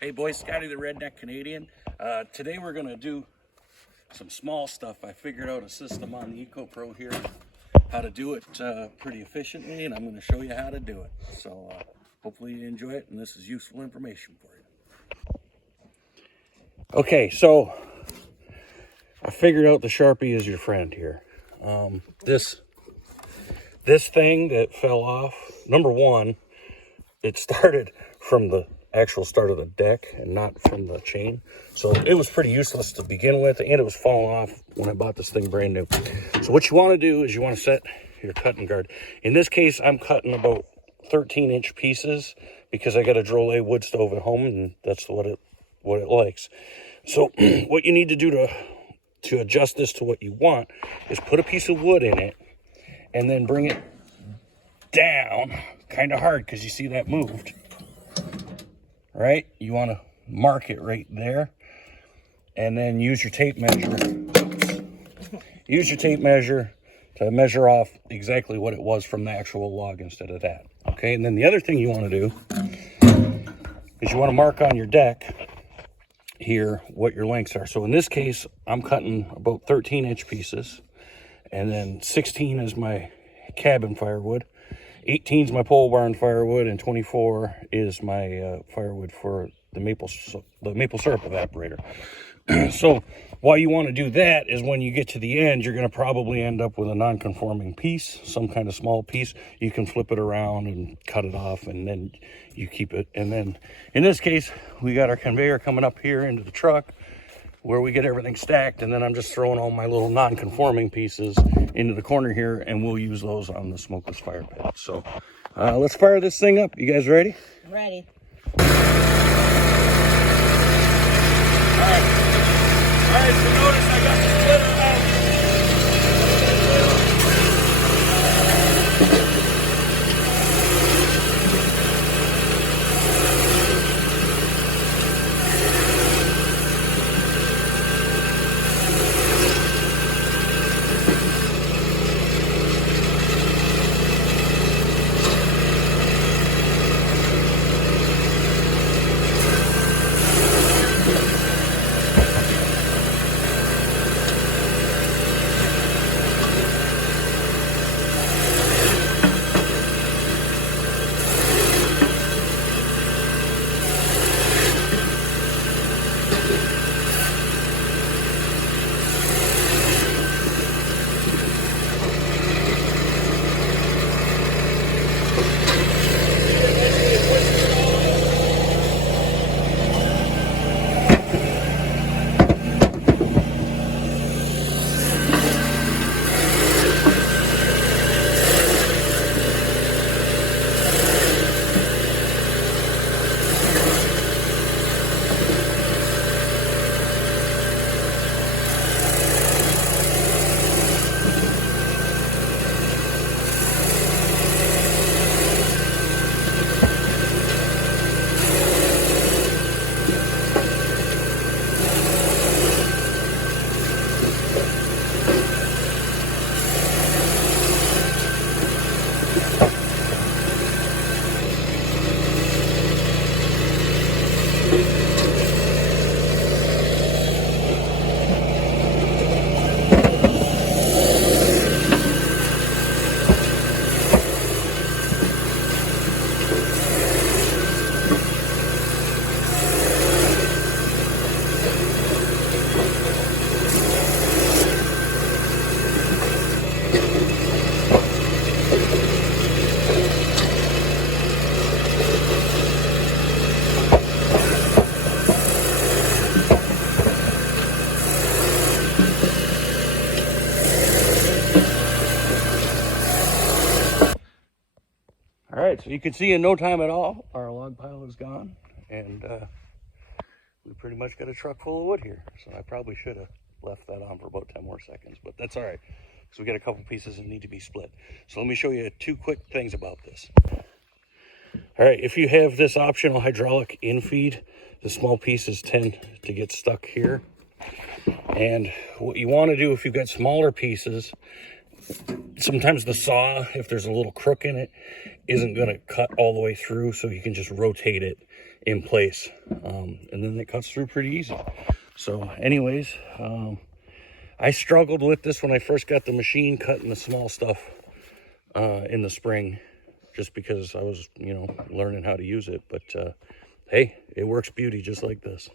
Hey boys, Scotty the Redneck Canadian. Today we're going to do some small stuff. I figured out a system on the Ecopro here, how to do it pretty efficiently, and I'm going to show you how to do it. So hopefully you enjoy it, and this is useful information for you. Okay, so I figured out the Sharpie is your friend here. This thing that fell off, number one, it started from the actual start of the deck and not from the chain, so it was pretty useless to begin with, and it was falling off when I bought this thing brand new. So what you want to do is you want to set your cutting guard. In this case, I'm cutting about 13-inch pieces because I got a Drolet wood stove at home, and that's what it likes. So what you need to do to adjust this to what you want is put a piece of wood in it and then bring it down kind of hard, because you see that moved. Right? You want to mark it right there, and then use your tape measure. Use your tape measure to measure off exactly what it was from the actual log instead of that. Okay, and then the other thing you want to do is you want to mark on your deck here what your lengths are. So in this case, I'm cutting about 13-inch pieces, and then 16 is my cabin firewood, 18 is my pole barn firewood, and 24 is my firewood for the maple syrup evaporator. So why you want to do that is when you get to the end, you're going to probably end up with a non-conforming piece, some kind of small piece. You can flip it around and cut it off, and then you keep it. And then in this case, we got our conveyor coming up here into the truck where we get everything stacked, and then I'm just throwing all my little non-conforming pieces into the corner here, and we'll use those on the smokeless fire pit. So let's fire this thing up. You guys ready? Ready. All right, so notice I got the splitter out. All right, so you can see in no time at all, our log pile is gone, and we pretty much got a truck full of wood here. So I probably should have left that on for about 10 more seconds, but that's all right, because we got a couple pieces that need to be split. So let me show you two quick things about this. All right, if you have this optional hydraulic infeed, the small pieces tend to get stuck here. And what you want to do if you've got smaller pieces, sometimes the saw, if there's a little crook in it, isn't going to cut all the way through, so you can just rotate it in place, and then it cuts through pretty easy. So anyways, I struggled with this when I first got the machine, cutting the small stuff in the spring, just because I was, you know, learning how to use it. But hey, it works beauty just like this.